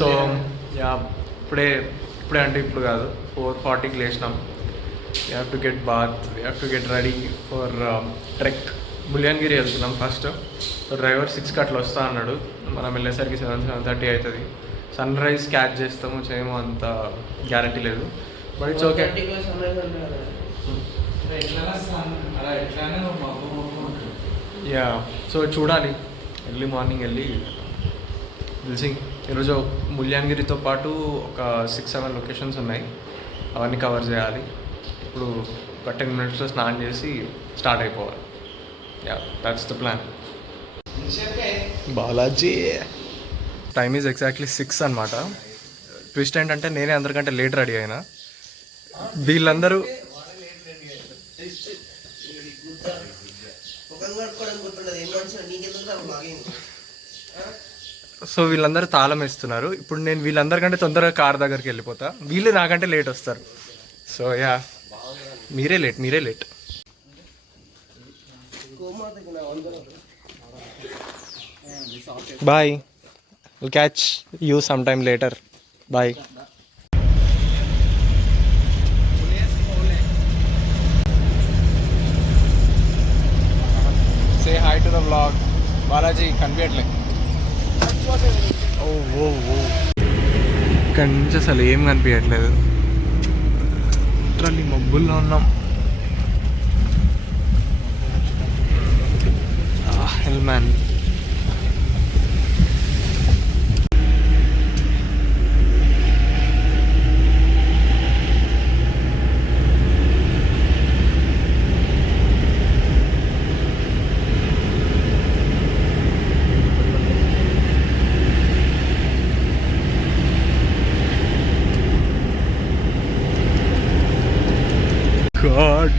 So yeah ఇప్పుడే అంటే ఇప్పుడు కాదు 4:40కి లేచినాం. You have to get bath, you have to get ready for trek. Mullayanagiri వెళ్తున్నాం ఫస్ట్. సో డ్రైవర్ 6కి అట్లా వస్తా అన్నాడు. మనం వెళ్ళేసరికి 7:30 అవుతుంది. సన్ రైజ్ క్యాచ్ చేస్తాము చేయమో అంత గ్యారంటీ లేదు, but it's okay. Yeah so చూడాలి, ఎర్లీ మార్నింగ్ వెళ్ళి తెలిసి. ఈరోజు ముల్యాన్గిరితో పాటు ఒక 6-7 లొకేషన్స్ ఉన్నాయి, అవన్నీ కవర్ చేయాలి. ఇప్పుడు ఒక 10 minutesలో స్నానం చేసి స్టార్ట్ అయిపోవాలి. Yeah that's the plan. Balaji time is exactly 6 అనమాట. ట్విస్ట్ ఏంటంటే నేనే అందరికంటే లేట్ రెడీ అయినా. వీళ్ళందరూ వీళ్ళందరూ తాళం వేస్తున్నారు. ఇప్పుడు నేను వీళ్ళందరికంటే తొందరగా కార్ దగ్గరికి వెళ్ళిపోతా, వీళ్ళు నాకంటే లేట్ వస్తారు. సో యా మీరే late. Bye, will catch you some time later. Bye. Say hi to the vlog. Balaji కనిపించట్లే. ఓ ఇక్కడి నుంచి అసలు ఏం కనిపించట్లేదు, లిటరల్లీ మబ్బుల్లో ఉన్నాం. Hell man.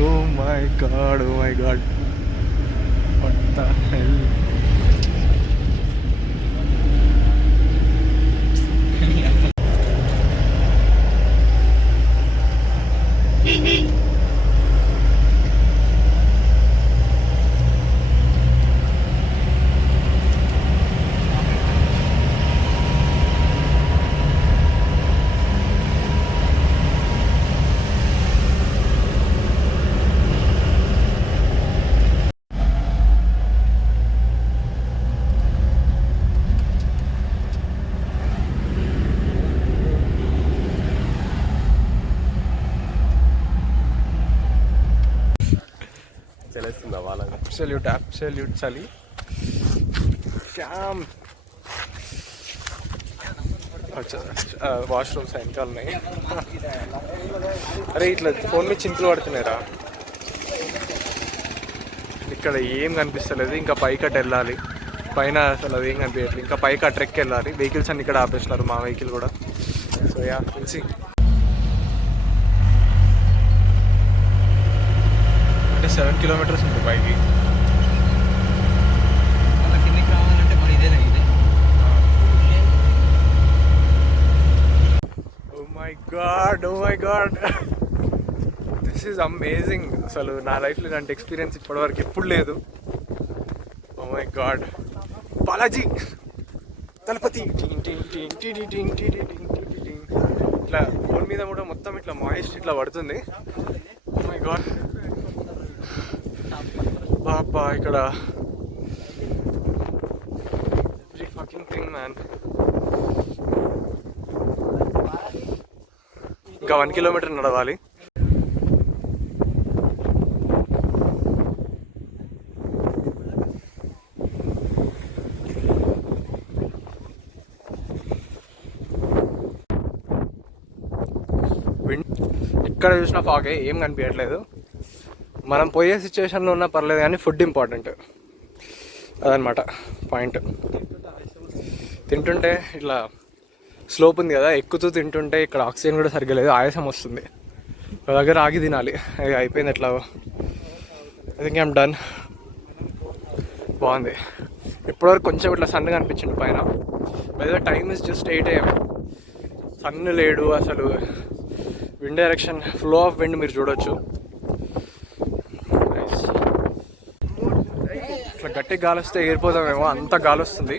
Oh my god, what the hell. Absolute చలి. శ్యామ్ వాష్రూమ్స్ వెనకాల ఉన్నాయి. అరే ఇట్లా ఫోన్ మీద చింతలు పడుతున్నాయిరా. ఇక్కడ ఏం కనిపిస్తలేదు. ఇంకా పైకి అటు వెళ్ళాలి. పైన అసలు అది ఏం కనిపించట్లేదు. ఇంకా పైకి ఆ ట్రెక్ వెళ్ళాలి. వెహికల్స్ అన్ని ఇక్కడ ఆపేస్తున్నారు, మా వెహికల్ కూడా. సో యా తెలిసి అంటే 7 kilometers ఉంది పైకి. Oh my god this is amazing. అసలు నా లైఫ్లో ఇలాంటి ఎక్స్పీరియన్స్ ఇప్పటివరకు ఎప్పుడు లేదు. Oh my god బాలాజీ తలపతి. ఇట్లా ఫోన్ మీద కూడా మొత్తం ఇట్లా మాయిస్ట్ ఇట్లా పడుతుంది. Oh my god బాబా ఇక్కడ every fucking thing man. ఇంకా 1 kilometer నడవాలి. ఎక్కడ చూసినా ఫాగే, ఏం కనిపించట్లేదు. మనం పోయే సిచ్యువేషన్లో ఉన్నా పర్లేదు కానీ ఫుడ్ ఇంపార్టెంట్, అదనమాట పాయింట్. తింటుంటే ఇట్లా స్లోప్ ఉంది కదా, ఎక్కుతూ తింటుంటే ఇక్కడ ఆక్సిజన్ కూడా సరిగ్గా లేదు, ఆయాసం వస్తుంది. ఒక దగ్గర ఆగి తినాలి. అది అయిపోయింది ఎట్లా. I think I'm done. బాగుంది. ఇప్పటివరకు కొంచెం ఇట్లా సన్ కనిపించింది పైన. By time is just 8 AM. Sun లేడు అసలు. Wind direction, flow of wind మీరు చూడొచ్చు. ఇట్లా గట్టి గాలి వస్తే ఎగిరిపోతామేమో, అంత గాలి వస్తుంది.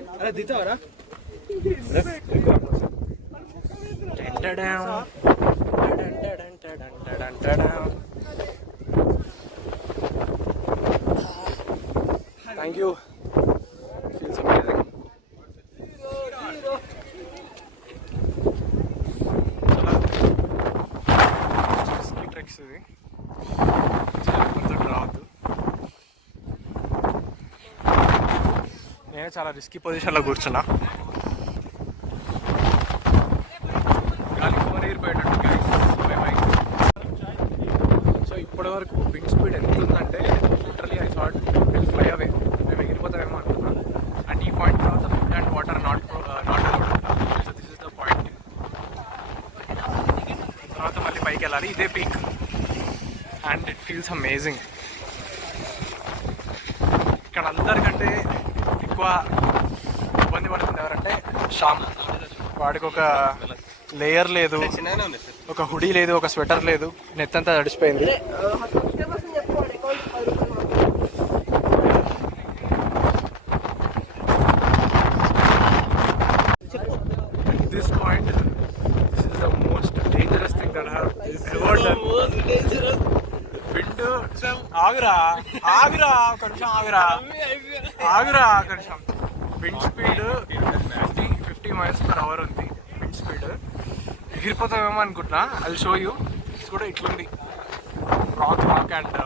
Thank you. Feels amazing. Ski treks ఇది కొంచెం రావద్దు. నేను చాలా రిస్కీ పొజిషన్లో కూర్చున్నా. గాలి ఫోన్ ఎగిరిపోయేటట్టు సో ఇప్పటి వరకు విండ్ స్పీడ్ ఎంత ఉందంటే literally I thought will fly అవే, మేము ఎగిరిపోతామేమో అనుకున్నాం. అండ్ ఈ పాయింట్ తర్వాత food and water not allowed. So this is the point. తర్వాత మళ్ళీ పైకి వెళ్ళాలి, ఇదే peak. And it feels amazing. ఇక్కడ అందరికంటే ఎక్కువ ఇబ్బంది పడుతుంది ఎవరంటే శ్యామ్. వాడికి ఒక లేయర్ లేదు, ఒక హుడీ లేదు, ఒక స్వెటర్ లేదు, నెత్తంతా తడిసిపోయింది. This point, this is the most dangerous thing that I have ever done. Wind ఆగురా ఆగురా ఒక నిమిషం ఆగురా ఒక నిమిషం. విండ్ స్పీడ్ 50 mph ఉంది. విండ్ స్పీడ్ ఎగిరిపోతామేమో అనుకుంటున్నా. అది షో యూ. కూడా ఇట్లుంది రాక్ అండ్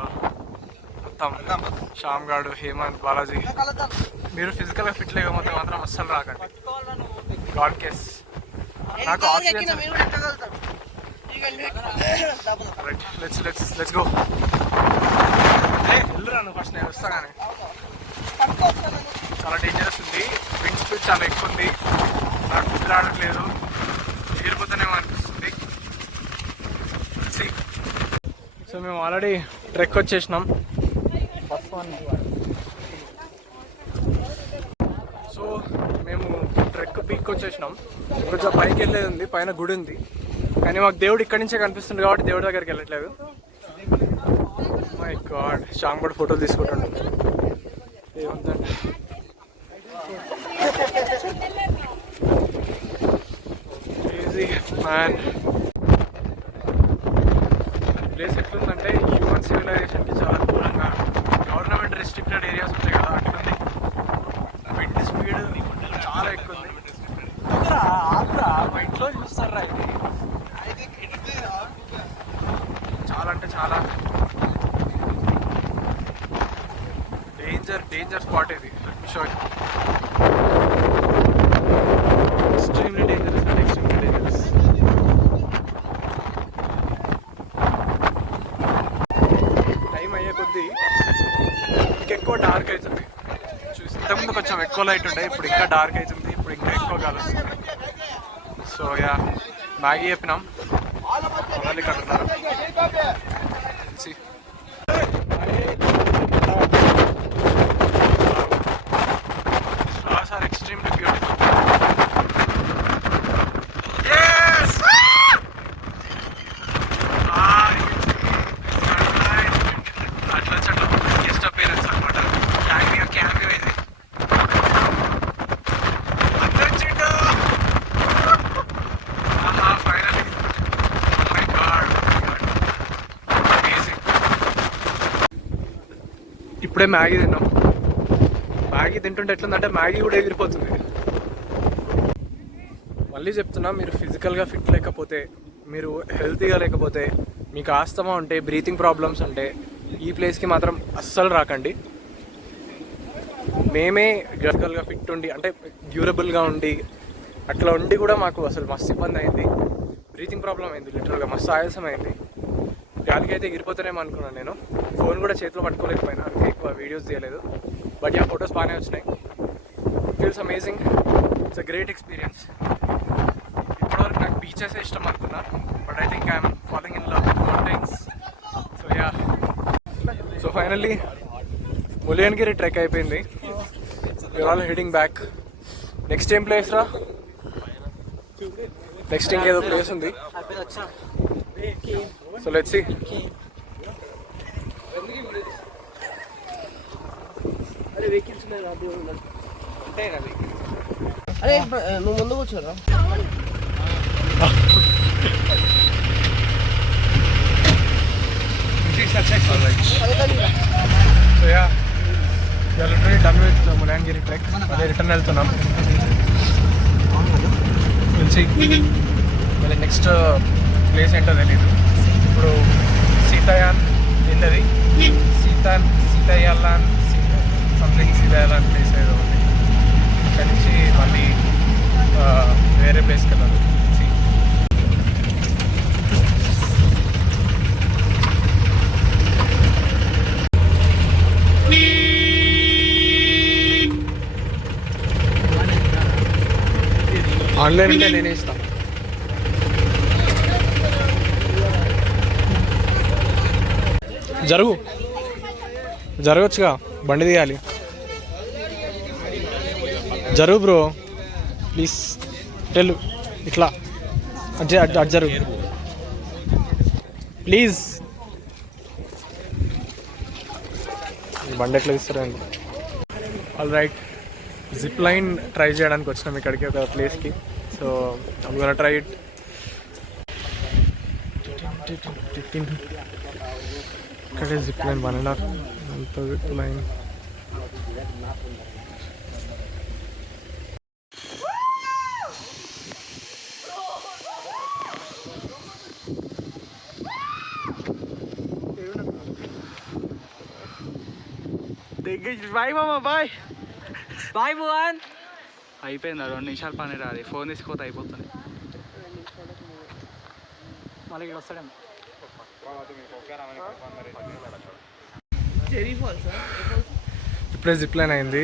మొత్తం శ్యామ్ గాడు, హేమంత్, బాలాజీ. మీరు ఫిజికల్గా ఫిట్ లేకపోతే మాత్రం అస్సలు రాకండి. God case. నాకు ఆక్సిజన్. Let's go. వెళ్ళురా నువ్వు ఫస్ట్, నేను వస్తా. కానీ చాలా డేంజరస్ ఉంది. విండ్ స్పీడ్ చాలా ఎక్కువ ఉంది. నాకు ఫుడ్ రావట్లేదు, ఎగిరిపోతానేమో అనిపిస్తుంది. సో మేము ఆల్రెడీ ట్రెక్ వచ్చేసినాం. సో మేము ట్రెక్ పీక్ వచ్చేసినాం. కొంచెం పైకి వెళ్ళేది ఉంది, పైన గుడి ఉంది. కానీ మాకు దేవుడు ఇక్కడి నుంచే కనిపిస్తుంది కాబట్టి దేవుడి దగ్గరికి వెళ్ళట్లేదు. మై గాడ్, శ్యామ్ కూడా ఫోటోలు తీసుకుంటాడు. ఏముందండి ఈజీ మ్యాన్. ప్లేస్ ఎట్లుందంటే హ్యూమన్ సివిలైజేషన్కి చాలా దూరంగా గవర్నమెంట్ రెస్ట్రిక్టెడ్ ఏరియాస్ ఉంటాయి కదా, అట్లుంది. విండ్ స్పీడ్ చాలా ఎక్కువ ఉంది. ఆగురా, మా ఇంట్లో చూస్తారా ఇది. చాలా అంటే చాలా డేంజర్ స్పాట్ ఇది. Show extremely dangerous and extremely dangerous. Time అయ్యే కొద్దీ ఇంకెక్కువ డార్క్ అవుతుంది. ఇంతకుముందు కొంచెం ఎక్కువ లైట్ ఉండే, ఇప్పుడు ఇంకా డార్క్ అవుతుంది. ఇప్పుడు ఇంకా ఎక్కువ గాలి వస్తుంది. సో యా, మ్యాగీ చెప్పినాం, వాళ్ళు ఇక్కడ ఉన్నారు. Flowers are extremely beautiful. Yes! అట్లా చెట్ల గెస్ట్ అపీరెన్స్ అనమాట. క్యాంపియో ఇది. అందొచ్చిండు. ఫైనలీ. My God, amazing. ఇప్పుడే మ్యాగీ తిన్నాం. మ్యాగీ తింటుంటే ఎట్లుందంటే మ్యాగీ కూడా ఎగిరిపోతుంది. మళ్ళీ చెప్తున్నా, మీరు ఫిజికల్గా ఫిట్ లేకపోతే, మీరు హెల్తీగా లేకపోతే, మీకు ఆస్తమా ఉంటే, బ్రీతింగ్ ప్రాబ్లమ్స్ ఉంటే ఈ ప్లేస్కి మాత్రం అస్సలు రాకండి. మేమే ఫిజికల్గా ఫిట్ ఉండి, అంటే డ్యూరబుల్గా ఉండి, అట్లా ఉండి కూడా మాకు అసలు మస్తు ఇబ్బంది అయింది. బ్రీతింగ్ ప్రాబ్లం అయింది, లిటరల్గా మస్తు ఆయాసం అయింది. గాలికి అయితే ఎగిరిపోతానేమో అనుకున్నాను నేను. ఫోన్ కూడా చేతిలో పట్టుకోలేకపోయినా, అందుకే ఎక్కువ వీడియోస్ తీయలేదు. బట్ ఆ ఫొటోస్ బాగానే వచ్చినాయి. Feels amazing. It's a great experience. ఇప్పటివరకు నాకు బీచెస్ ఇష్టం అనుకున్నా, but I think I'm falling in love with mountains. So yeah, so finally Mullayanagiri trek అయిపోయింది. We're all heading back. Next ఏం ప్లేస్ రా? నెక్స్ట్ ఇంకేదో ప్లేస్ ఉంది. So let's see. అరే నువ్వు ముందు కూర్చోరా. So yeah already done with Mullayanagiri trek. అదే రిటర్న్ వెళ్తున్నాం. తెలిసి మళ్ళీ నెక్స్ట్ ప్లేస్ ఏంటో తెలీదు. ఇప్పుడు సీతాయాన్ ఏంటది సీతాయాలాన్ సంథింగ్ సీతాయాలాన్ ప్లేస్ ఏదో ఉంది. అక్కడి నుంచి మళ్ళీ వేరే ప్లేస్కి వెళ్ళాలి. ఆన్లైన్ అంటే నేనే ఇస్తాను. జరగచ్చుగా, బండి తీయాలి. జరుగు బ్రో ప్లీజ్. టెల్లు ఇట్లా అటు జరుగు ప్లీజ్. బండి ఎట్లా తీస్తారండి. All right, zip line try చేయడానికి వచ్చినాం ఇక్కడికి, ఒక ప్లేస్కి. So I'm gonna try it. ఇక్కడే జిప్ లైన్ 1.5 అంత జిప్ లైన్. బాయ్ మామా, బాయ్ బాయ్ భువన్. అయిపోయింది 2 నిమిషాలు పని రాదు. ఫోన్ తీసుకోతే అయిపోతుంది. మళ్ళీ ఇక్కడ వస్తాడేమో. ఇప్పుడే జిప్ లైన్ అయింది.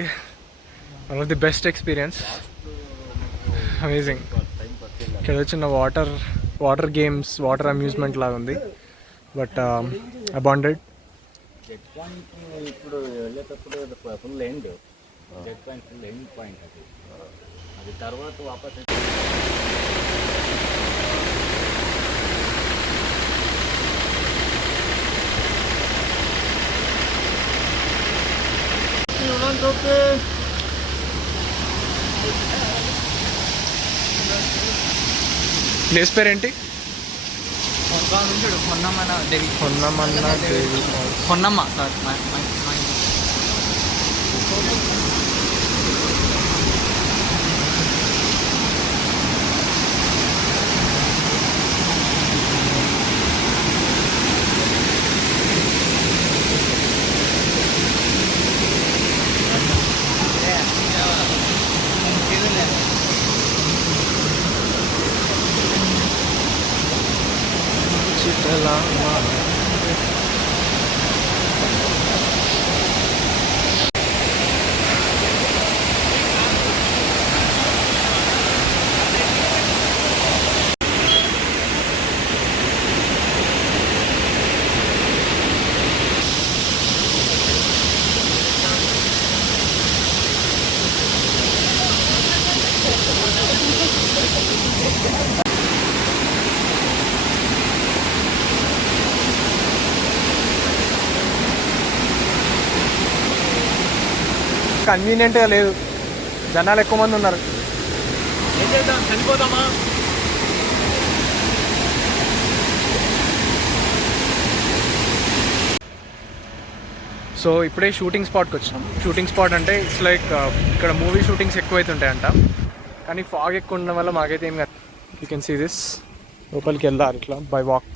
One of the best experience, amazing. ఇక్కడ వచ్చిన వాటర్ గేమ్స్, వాటర్ అమ్యూజ్మెంట్ లాగా ఉంది. But abandoned. ఇప్పుడు వెళ్ళేటప్పుడు full end, jet point full end point. అది తర్వాత వాపస్ ప్లేస్ పేరేంటి? పొన్నమ్మ దేవి. దేవి. పొన్నమ్మ సార్. కన్వీనియంట్గా లేదు, జనాలు ఎక్కువ మంది ఉన్నారు. ఏం చేద్దాం, చనిపోతామా? సో ఇప్పుడే షూటింగ్ స్పాట్కి వచ్చినాం. షూటింగ్ స్పాట్ అంటే ఇట్స్ లైక్ ఇక్కడ మూవీ షూటింగ్స్ ఎక్కువైతుంటాయంట, కానీ ఫాగ్ ఎక్కువ ఉండడం వల్ల మాకైతే ఏం కాదు. You can see this. లోపలికి వెళ్ళాలి ఇట్లా బై వాక్.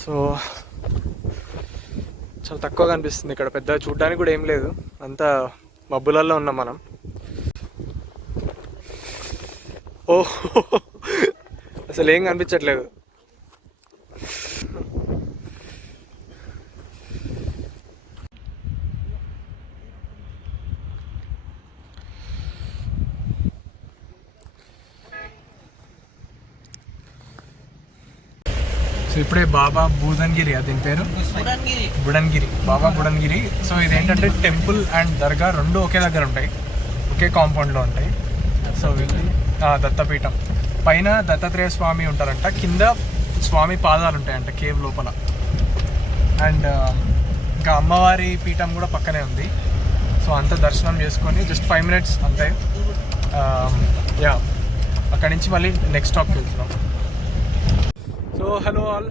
సో చాలా తక్కువగా అనిపిస్తుంది ఇక్కడ, పెద్ద చూడ్డానికి కూడా ఏం లేదు, అంతా మబ్బులలో ఉన్నాం మనం. ఓహ్ అసలు ఏం కనిపించట్లేదు. సో ఇప్పుడే బాబా బుడన్గిరి, దీని పేరు బుడన్గిరి, బాబా బుడన్గిరి. సో ఇదేంటంటే టెంపుల్ అండ్ దర్గా రెండు ఒకే దగ్గర ఉంటాయి, ఒకే కాంపౌండ్లో ఉంటాయి. సో వెళ్ళి దత్తపీఠం పైన దత్తాత్రేయ స్వామి ఉంటారంట, కింద స్వామి పాదాలు ఉంటాయంట కేవ్ లోపల. అండ్ ఇంకా అమ్మవారి పీఠం కూడా పక్కనే ఉంది. సో అంత దర్శనం చేసుకొని జస్ట్ 5 minutes అంతే. యా అక్కడి నుంచి మళ్ళీ నెక్స్ట్ స్టాప్కి వెళ్తున్నాం. సో హలో ఆల్,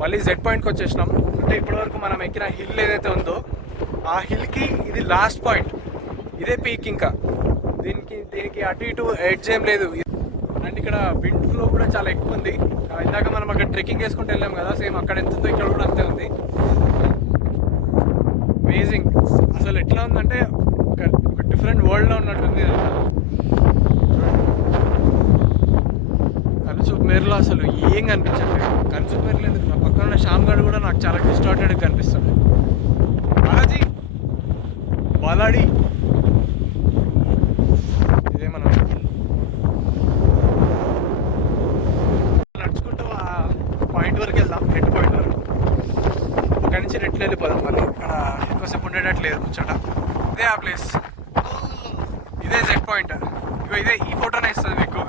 మళ్ళీ జెడ్ పాయింట్కి వచ్చేసినాం. అంటే ఇప్పటివరకు మనం ఎక్కిన హిల్ ఏదైతే ఉందో ఆ హిల్కి ఇది లాస్ట్ పాయింట్, ఇదే పీక్. ఇంకా దీనికి అటు ఇటు ఎడ్జ్ ఏం లేదు. అండ్ ఇక్కడ విండ్ ఫ్లో కూడా చాలా ఎక్కువ ఉంది. ఇందాక మనం అక్కడ ట్రెక్కింగ్ వేసుకుంటూ వెళ్ళాం కదా, సేమ్ అక్కడ ఎంత ఉందో ఇక్కడ కూడా అంతే ఉంది. అమేజింగ్. అసలు ఎట్లా ఉందంటే ఒక డిఫరెంట్ వరల్డ్లో ఉన్నట్టుంది. కనుచూపు మేరలో అసలు ఏం కనిపించట్లేదు. కనుచూపు మేరలో ఎందుకు, నా పక్కన ఉన్న శ్యామ్గఢ్ కూడా నాకు చాలా డిస్టార్టెడ్ కనిపిస్తుంది. బాలాడి ఇదే మనం నడుచుకుంటూ ఆ పాయింట్ వరకు వెళ్దాం, హెడ్ పాయింట్ వరకు. అక్కడి నుంచి రెట్లు వెళ్ళిపోదాం. మళ్ళీ ఇక్కడ ఎక్కువసేపు ఉండేటట్లేదు ముచ్చట. ఇదే ఆ ప్లేస్, ఇదే జెడ్ పాయింట్. ఇగో ఇదే, ఈ ఫోటోనే ఇస్తుంది మీకు.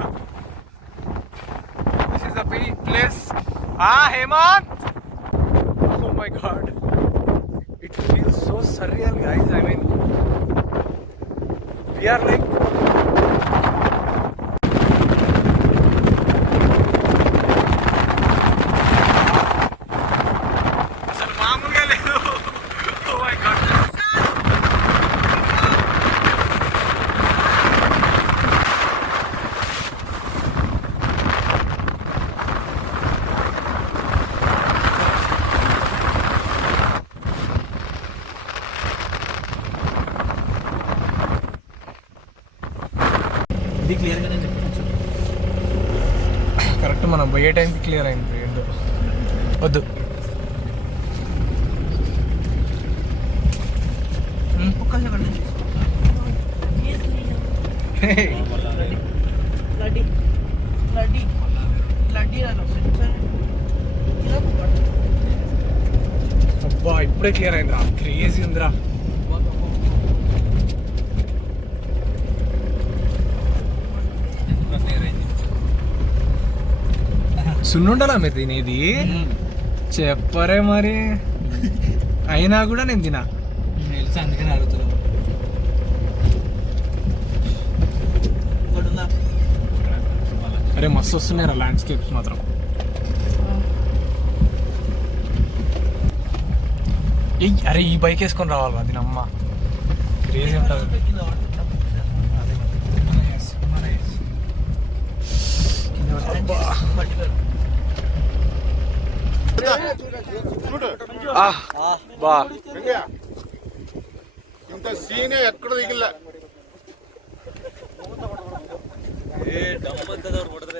This is the place. Hemanth, oh my God, it feels so surreal guys. I mean we are like అసలు మామూలుగా లేదు. Oh my God. ఇది క్లియర్గానే చెప్పచ్చు. కరెక్ట్ మనం పోయే టైంకి క్లియర్ అయింది. ఏంటో వద్దు. అబ్బా ఇప్పుడే క్లియర్ అయిందిరా, క్రేజీ ఉందిరా. సున్నుండలా మీరు తినేది? చెప్పరే మరి. అయినా కూడా నేను తినా. తెలుసు, అందుకని అడుగుతున్నాను. అరే మస్తు వస్తున్నాయి రా ల్యాండ్స్కేప్స్ మాత్రం. అరే ఈ బైక్ వేసుకొని రావాలిరా, దీని అమ్మ క్రేజీ ఉంటుంది. బా ఇంత సీనే ఎక్కడ దిగిಲ್ಲ. ఏ డమ్ ಅಂತ ಹೊಡೆದ್ರೆ